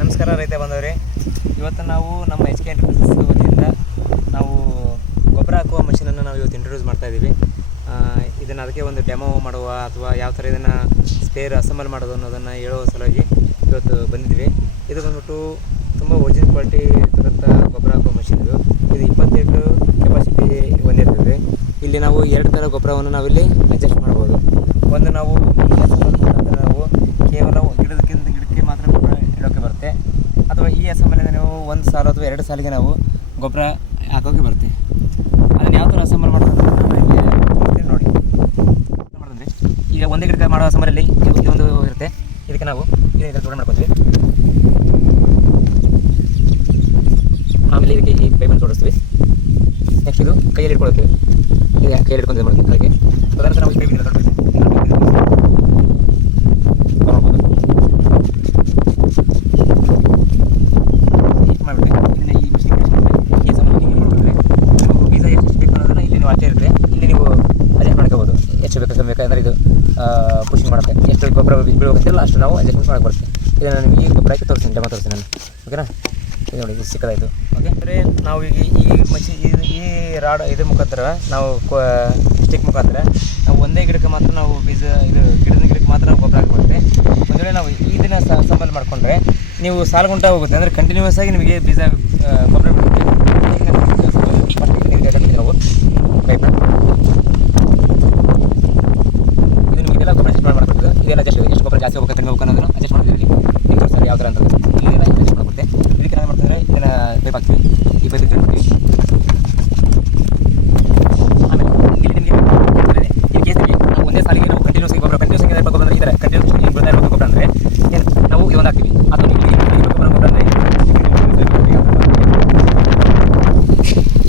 ನಮಸ್ಕಾರ ರೈತ ಬಂದವ್ರಿ ಇವತ್ತು ನಾವು ನಮ್ಮ ಎಚ್ ಕೆ ಎಂಟರ್ಪ್ರೈಸಸ್ ವತಿಯಿಂದ ನಾವು ಗೊಬ್ಬರ ಹಾಕುವ ಮಷೀನನ್ನು ನಾವು ಇವತ್ತು ಇಂಟ್ರೊಡ್ಯೂಸ್ ಮಾಡ್ತಾ ಇದ್ದೀವಿ. ಇದನ್ನು ಅದಕ್ಕೆ ಒಂದು ಡೆಮೋ ಮಾಡುವ ಅಥವಾ ಯಾವ ಥರ ಇದನ್ನು ಸ್ಪೇರ್ ಅಸೆಂಬಲ್ ಮಾಡೋದು ಅನ್ನೋದನ್ನು ಹೇಳೋ ಸಲುವಾಗಿ ಇವತ್ತು ಬಂದಿದ್ವಿ ಇದು ಬಂದ್ಬಿಟ್ಟು ತುಂಬ ಒರಿಜಿನಲ್ ಕ್ವಾಲಿಟಿ ಇರ್ತಕ್ಕಂಥ ಗೊಬ್ಬರ ಹಾಕುವ ಮಷೀನ್ ಇದು. ಇದು ಇಪ್ಪತ್ತೆಂಟು ಕೆಪಾಸಿಟಿ ಹೊಂದಿರ್ತದೆ. ಇಲ್ಲಿ ನಾವು ಎರಡು ಥರ ಗೊಬ್ಬರವನ್ನು ನಾವಿಲ್ಲಿ ಅಡ್ಜಸ್ಟ್ ಮಾಡ್ಬೋದು. ಒಂದು ನಾವು ಈ assemble ಮುಖಾಂತರ ನಾವು ಕೇವಲ ಗಿಡದಕ್ಕಿಂತ ಗಿಡಕ್ಕೆ ಮಾತ್ರ ಗೊಬ್ಬರ ಇಡೋಕ್ಕೆ ಬರುತ್ತೆ ಅಥವಾ ಈ ಅಸೆಂಬಲಿಂದ ನೀವು ಒಂದು ಸಾಲ ಅಥವಾ ಎರಡು ಸಾಲಿಗೆ ನಾವು ಗೊಬ್ಬರ ಹಾಕೋಕೆ ಬರುತ್ತೆ. ಅದನ್ನು ಯಾವ ಥರ ನಿಮಗೆ ತೋರಿಸ್ತೀನಿ ನೋಡಿ. ಮಾಡಿದ್ರೆ ಈಗ ಒಂದೇ ಗಿಡಕ್ಕೆ ಮಾಡೋ ಅಸೆಂಬಲಲ್ಲಿ ಇದೊಂದು ಇರುತ್ತೆ. ಇದಕ್ಕೆ ನಾವು ಇದನ್ನು ಜೋಡಣೆ ಮಾಡ್ಕೊತೀವಿ. ಆಮೇಲೆ ಇದಕ್ಕೆ ಈ ಪೈಪನ್ನು ಜೋಡಿಸ್ತೀವಿ. ನೆಕ್ಸ್ಟ್ ಇದು ಕೈಯಲ್ಲಿ ಇಟ್ಕೊಳ್ತೀವಿ ಈಗ ಕೈಯಲ್ಲಿ ಇಟ್ಕೊಂಡು ಮಾಡ್ತೀವಿ ಅದಕ್ಕೆ. ತದನಂತರ ನಾವು ಈ ಪೈಪ್ ಇದನ್ನು ತೊಗೊಳ್ತೀವಿ. ತಗೊಳ್ಬೋದು. ಹೀಟ್ ಮಾಡಿಬಿಟ್ಟು ಇದನ್ನ ಈ machine ಗೆ ಹಾಕ್ಬಿಟ್ಟು ಈ ಸಮಯ ಹಿಂಗೆ ಮಾಡ್ಬಿಟ್ರೆ ನೀವು ಬೀಜ ಎಷ್ಟು ಬೇಕು ಅನ್ನೋದನ್ನ ಇಲ್ಲಿ ನೀವು ಅಳತೆ ಇರುತ್ತೆ ಇಲ್ಲಿ ನೀವು ಅಡ್ಜಸ್ಟ್ ಮಾಡ್ಕೋಬೋದು ಎಷ್ಟು ಬೇಕು ಕಮ್ಮಿ ಬೇಕಂದ್ರೆ ಇದು ಪುಷಿಂಗ್ ಮಾಡೋಕ್ಕೆ ಎಷ್ಟು ಗೊಬ್ಬರ ಬೀಳ್ಬೇಕಂತಿಲ್ಲ ಅಷ್ಟು ನಾವು ಅಡ್ಜಸ್ಟ್ಮೆಂಟ್ ಮಾಡಕ್ಕೆ ಬರುತ್ತೆ ಇದನ್ನು ನಿಮಗೆ ಈ ಗೊಬ್ಬರ ಹಾಕಿ ತೋರಿಸ್ತೀನಿ ಡೆಮೋ ತೋರಿಸ್ತೀನಿ ನಾನು ಓಕೆನಾ ಇದು ನೋಡಿ ಇದು ಸಿಕ್ಕದಾಯಿತು ಓಕೆ ಅಂದರೆ ನಾವು ಈಗ ಈ ಮಷಿ ಇದು ಈ ರಾಡ್ ಇದ್ರ ಮುಖಾಂತರ ನಾವು ಸ್ಟಿಕ್ ಮುಖಾಂತರ ನಾವು ಒಂದೇ ಗಿಡಕ್ಕೆ ಮಾತ್ರ ನಾವು ಬೀಜ ಇದು ಗಿಡದ ಗಿಡಕ್ಕೆ ಮಾತ್ರ ನಾವು ಗೊಬ್ಬರ ಹಾಕಿ ಒಂದು ವೇಳೆ ನಾವು ಇದನ್ನು ಸಂಬಂಧ ಮಾಡಿಕೊಂಡ್ರೆ ನೀವು ಸಾಲುಗುಂಟ ಹೋಗುತ್ತೆ ಅಂದರೆ ಕಂಟಿನ್ಯೂಸ್ ಆಗಿ ನಿಮಗೆ ಬೀಜ ಗೊಬ್ಬರ ಬೀಳುತ್ತೆ ಫಸ್ಟ್ ನಾವು ಪೈಪ್ ಇದು ನಿಮಗೆಲ್ಲ ಗೊಬ್ಬರ ಅಡ್ಜಸ್ಟ್ ಮಾಡ್ಕೊಡ್ತದೆ ಇದೆಲ್ಲ ಜಸ್ಟ್ ಎಷ್ಟು ಗೊಬ್ಬರ ಜಾಸ್ತಿ ಹೋಗ್ಬೇಕು ಅನ್ನೋದನ್ನು ಅಡ್ಜಸ್ಟ್ ಮಾಡ್ತಿದ್ದೀವಿ ನಿಮ್ಮ ತೋರಿಸ್ತಾರೆ ಯಾವ ಥರ ಅಂತ ಇದೆಲ್ಲ ಅಡ್ಜಸ್ಟ್ ಮಾಡ್ಕೊಡುತ್ತೆ ಇದಕ್ಕೆ ಏನು ಮಾಡ್ತಾರೆ ಇದನ್ನು ಪೈಪ್ ಹಾಕ್ತೀವಿ. ಈ ಪೈಪ್ ಇಟ್ಬಿಡ್ತೀವಿ ಆಮೇಲೆ ಇಲ್ಲಿ ನಿಮಗೆ ಇನ್ ಕೇಸ್ ನಿಮಗೆ ನಾವು ಒಂದೇ ಸಾಲಿಗೆ ನಾವು ಕಂಟಿನ್ಯೂಸ್ ಗೊಬ್ಬರ ಕಂಟಿನ್ಯೂಸ್ ಆಗಿ ಗೊಬ್ಬರ ಅಂದರೆ ಈ ಥರ ಕಂಟಿನ್ಯೂಸ್ ಆಗಿ ಬೀಳ್ತಾ ಇರೋ ಗೊಬ್ಬರ ಅಂದರೆ ಏನು ನಾವು ಇದೊಂದು ಹಾಕ್ತೀವಿ ಅಥವಾ ನಿಮಗೆ ಈ ಗೊಬ್ಬರ ಗೊಬ್ಬರ ಅಂದರೆ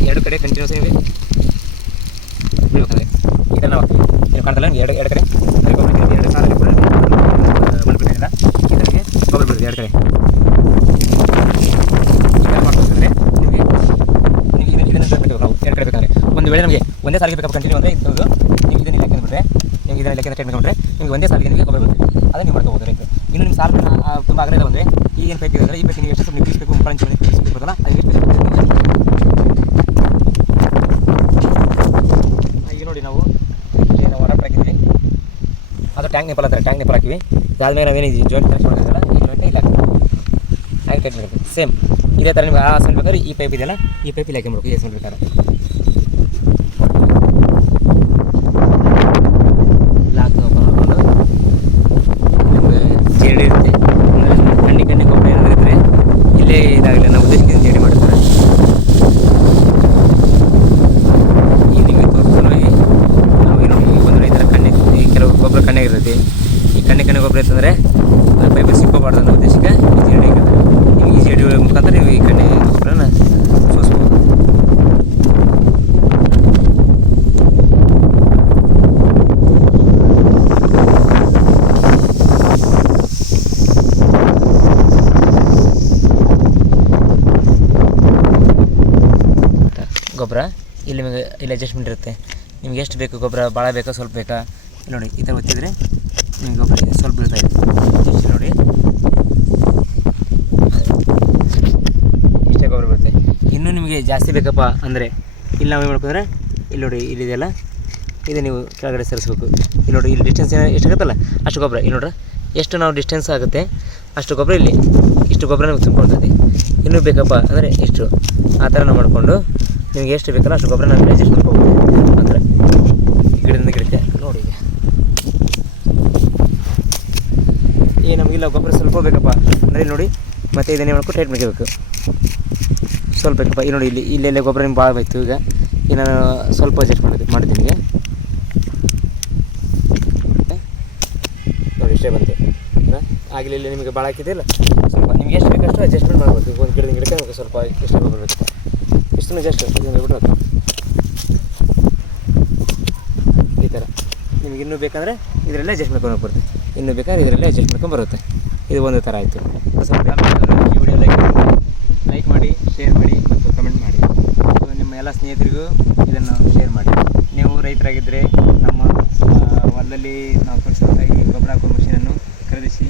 ಎರಡು ಕಡೆ ಕಂಟಿನ್ಯೂಸ್ ಆಗಿ ಬೀಳ್ಬೇಕಂದ್ರೆ ಈ ಥರ ನಾವು ಹಾಕ್ತೀವಿ ನೀವು ಕಾಣ್ತಲ್ಲ ನಿಮ್ಗೆ ಎರಡು ಎರಡು ಕಡೆ ಅಲ್ಲಿ ಗೊಬ್ಬರ ಬೀಳುತ್ತೆ, ಎರಡು ಸಾಲಲ್ಲಿ ಗೊಬ್ಬರ ಮಣ್ಣು ಬೀಳ್ತಿಲ್ಲ ಇದಕ್ಕೆ ಗೊಬ್ಬರ ಬೀಳುತ್ತೆ ಎರಡು ಕಡೆ ಈ ಥರ ಮಾಡ್ಬೇಕಂದ್ರೆ ನಿಮಗೆ ನೀವು ಇದನ್ನು ಇದನ್ನು ಬೇಕು ನಾವು ಎರಡು ಕಡೆ ಬೇಕಂದ್ರೆ ಒಂದು ವೇಳೆ ನಮಗೆ ಒಂದೇ ಸಾಲಿಗೆ ಬೇಕಾದ್ರೆ ಕಂಟಿನ್ಯೂ ಅಂದರೆ ಇದು ನಿಮ್ಗೆ ಇದನ್ನು ಲೆಕ್ಕ ಬಿಟ್ಟರೆ ನಿಮ್ಗೆ ಇದನ್ನು ಲೆಕ್ಕ ಮಾಡ್ಕೊಂಡ್ರೆ ನಿಮಗೆ ಒಂದೇ ಸಾಲಿಗೆ ನಿಮಗೆ ಕೊಬ್ಬರಿ ಬರುತ್ತೆ. ಅದನ್ನು ನೀವು ಮಾಡ್ಕೋಬೋದು ರೈತರು ಇನ್ನು ನಿಮ್ಮ ಸಾಲ ತುಂಬ ಆಗಲಿಲ್ಲ ಬಂದರೆ ಈಗ ಏನು ಪೈಪ್ ಇದೆ ಈ ಬೇಕು ನೀವು ಎಷ್ಟು ಸ್ವಲ್ಪ ನಿಲ್ಲಿಸಬೇಕು ಮುಖಾಂತರ ನಿಲ್ಲಿಸಬೇಕಲ್ಲ ಅದು ಎಷ್ಟು ಬೇಕು ನೀವು ಈಗ ನೋಡಿ ನಾವು ನಾವು ಹಾಕಿದ್ವಿ ಅದು ಟ್ಯಾಂಕ್ ನೇಪಲ್ ಹತ್ತಿರ ಟ್ಯಾಂಕ್ ನೇಪಲ್ ಹಾಕಿವಿ. ಅದಾದಮೇಲೆ ನಾವೇನು ಜಾಯಿಂಟ್ ಕನೆಕ್ಷನ್ ಮಾಡಿದ್ರಲ್ಲ ಈ ಜಾಯಿಂಟ್ ಇಲ್ಲ ಹಾಗೆ ಟೈಟ್ ಮಾಡಬೇಕು ಸೇಮ್ ಇದೇ ಥರ ನಿಮ್ಗೆ ಆ ಹಸನ್ ಬೇಕಾದ್ರೆ ಈ ಪೈಪ್ ಇದೆಯಲ್ಲ, ಈ ಪೈಪ್ ಇಲ್ಲಿ ಹಾಕೊಂಡ್ಬೇಕು ಈ ಹಸನ್ ಬೇಕಾದ್ರೆ ಲಾಕ್ ಓಪನ್ ಮಾಡಿಕೊಂಡು ನಿಮಗೆ ಜೇಡಿ ಇರುತ್ತೆ ಅಂದರೆ ಕಣ್ಣಿ ಕಣ್ಣಿ ಗೊಬ್ಬರ ಏನಾದರೂ ಇದ್ದರೆ ಇಲ್ಲೇ ಇದಾಗಲಿ ನಾವು ಉದ್ದೇಶಕ್ಕೆ ಜೇಡಿ ಮಾಡಿರ್ತಾರೆ ಈ ನಿಮಗೆ ತೋರಿಸೋ ಸಲುವಾಗಿ ನಾವು ಏನು ಈ ಒಂದು ಈ ಥರ ಕಣ್ಣೆ ಈ ಕೆಲವು ಗೊಬ್ಬರ ಕಣ್ಣೆ ಇರುತ್ತೆ ಈ ಕಣ್ಣೆ ಅಂದರೆ ಇತ್ತಂದರೆ ಸಿಕ್ಕೋಬಾರ್ದು ಅನ್ನೋ ಉದ್ದೇಶಕ್ಕೆ ಈಜಿ ಅಡಿ ಹಾಕಿರ್ತಾರೆ ನೀವು ಈ ಅಡಿ ಮುಖಾಂತರ ನೀವು ಈ ಕಡೆ ಗೊಬ್ಬರನ ಸೋಸ್ಬೋದು. ಗೊಬ್ಬರ, ಇಲ್ಲಿ ನಿಮಗೆ ಇಲ್ಲಿ ಅಡ್ಜಸ್ಟ್ಮೆಂಟ್ ಇರುತ್ತೆ. ನಿಮ್ಗೆ ಎಷ್ಟು ಬೇಕು ಗೊಬ್ಬರ ಭಾಳ ಬೇಕಾ, ಸ್ವಲ್ಪ ಬೇಕಾ? ನೋಡಿ, ಈ ಥರ ಒತ್ತಿದ್ರೆ ನಿಮ್ಗೆ ಗೊಬ್ಬರ ಸ್ವಲ್ಪ ಬೀಳ್ತಾ ಇದೆ ಇಷ್ಟು ನೋಡಿ. ಇಷ್ಟೇ ಗೊಬ್ಬರ ಇನ್ನೂ ನಿಮಗೆ ಜಾಸ್ತಿ ಬೇಕಪ್ಪ ಅಂದರೆ ಇಲ್ಲಿ ನಾವು ಏನು ಮಾಡ್ಕೊಂಡ್ರೆ ಇಲ್ಲಿ ನೋಡಿ ಇಲ್ಲಿದೆಯಲ್ಲ ಇದು ನೀವು ಕೆಳಗಡೆ ಸೇರಿಸ್ಬೇಕು. ಇಲ್ಲಿ ನೋಡಿ, ಇಲ್ಲಿ ಡಿಸ್ಟೆನ್ಸ್ ಎಷ್ಟಾಗುತ್ತಲ್ಲ, ಅಷ್ಟು ಗೊಬ್ಬರ. ಇಲ್ಲಿ ನೋಡ್ರಿ, ಎಷ್ಟು ನಾವು ಡಿಸ್ಟೆನ್ಸ್ ಆಗುತ್ತೆ, ಅಷ್ಟು ಗೊಬ್ಬರ ಇಲ್ಲಿ, ಇಷ್ಟು ಗೊಬ್ಬರ ನಮಗೆ ತುಂಬಿಕೊಳ್ತದೆ ಇನ್ನೂ ಬೇಕಪ್ಪ ಅಂದರೆ ಎಷ್ಟು ಆ ಥರ ನಾವು ಮಾಡಿಕೊಂಡು ನಿಮಗೆ ಎಷ್ಟು ಬೇಕಲ್ಲ ಅಷ್ಟು ಗೊಬ್ಬರ ನಾವು ಅಡ್ಜಸ್ಟ್ ಮಾಡ್ಕೋಬೋದು. ಅಂದರೆ ಗಿಡದಿಂದ ಗಿಡಕ್ಕೆ ನೋಡಿ ಈಗ ಈ ನಮಗಿಲ್ಲ ಗೊಬ್ಬರ ಸ್ವಲ್ಪ ಬೇಕಪ್ಪ. ಅಂದರೆ ನೋಡಿ, ಮತ್ತು ಇದನ್ನೇ ಮಾಡ್ಕೊಂಡು ಟೈಟ್ ಮಾಡ್ಕೋಬೇಕು. ಸ್ವಲ್ಪ ಬೇಕಪ್ಪ. ಈ ನೋಡಿ ಇಲ್ಲಿ ಇಲ್ಲೆಲ್ಲ ಗೊಬ್ಬರ ನಿಮ್ಗೆ ಭಾಳ ಬೈತು ಈಗ. ಈಗ ನಾನು ಸ್ವಲ್ಪ ಅಡ್ಜಸ್ಟ್ ಮಾಡಿದೆ ಮಾಡಿದ್ದೀನಿ ನಿಮಗೆ. ನೋಡಿ, ಇಷ್ಟೇ ಬಂತು. ಆಗಲಿ ಇಲ್ಲಿ ನಿಮಗೆ ಭಾಳ ಹಾಕಿದ್ದಿಲ್ಲ ಸ್ವಲ್ಪ ನಿಮ್ಗೆ ಎಷ್ಟು ಬೇಕಷ್ಟು ಅಡ್ಜಸ್ಟ್ಮೆಂಟ್ ಮಾಡಬೇಕು ಒಂದು ಗಿಡದ ಗಿಡಕ್ಕೆ ಸ್ವಲ್ಪ ಇಷ್ಟ ಬರಬೇಕು ಇಷ್ಟನ್ನು ಜಸ್ಟ್ ಇದನ್ನು ಬಿಡಬೇಕು ಈ ಥರ. ನಿಮ್ಗೆ ಇನ್ನೂ ಬೇಕಂದರೆ ಇದರಲ್ಲೇ ಅಡ್ಜಸ್ಟ್ಮೆಂಟ್ ಮಾಡ್ಕೊಂಡು ಬರುತ್ತೆ ಇನ್ನೂ ಬೇಕಾದ್ರೆ ಇದರಲ್ಲಿ ಅಡ್ಜಸ್ಟ್ ಮಾಡ್ಕೊಂಡು ಬರುತ್ತೆ. ಇದು ಒಂದು ಥರ ಆಯಿತು. ಸ್ವಲ್ಪ ಈ ವಿಡಿಯೋ ಲೈಕ್ ಲೈಕ್ ಮಾಡಿ ಶೇರ್ ಮಾಡಿ ಮತ್ತು ಕಮೆಂಟ್ ಮಾಡಿ. ನಿಮ್ಮ ಎಲ್ಲ ಸ್ನೇಹಿತರಿಗೂ ಇದನ್ನು ಶೇರ್ ಮಾಡಿ. ನೀವು ರೈತರಾಗಿದ್ದರೆ ನಮ್ಮ ಹೊಲದಲ್ಲಿ ನಾವು ಕಳಿಸಿದಂಥ ಈ ಗೊಬ್ಬರ ಹಾಕೋ ಮಷೀನನ್ನು ಖರೀದಿಸಿ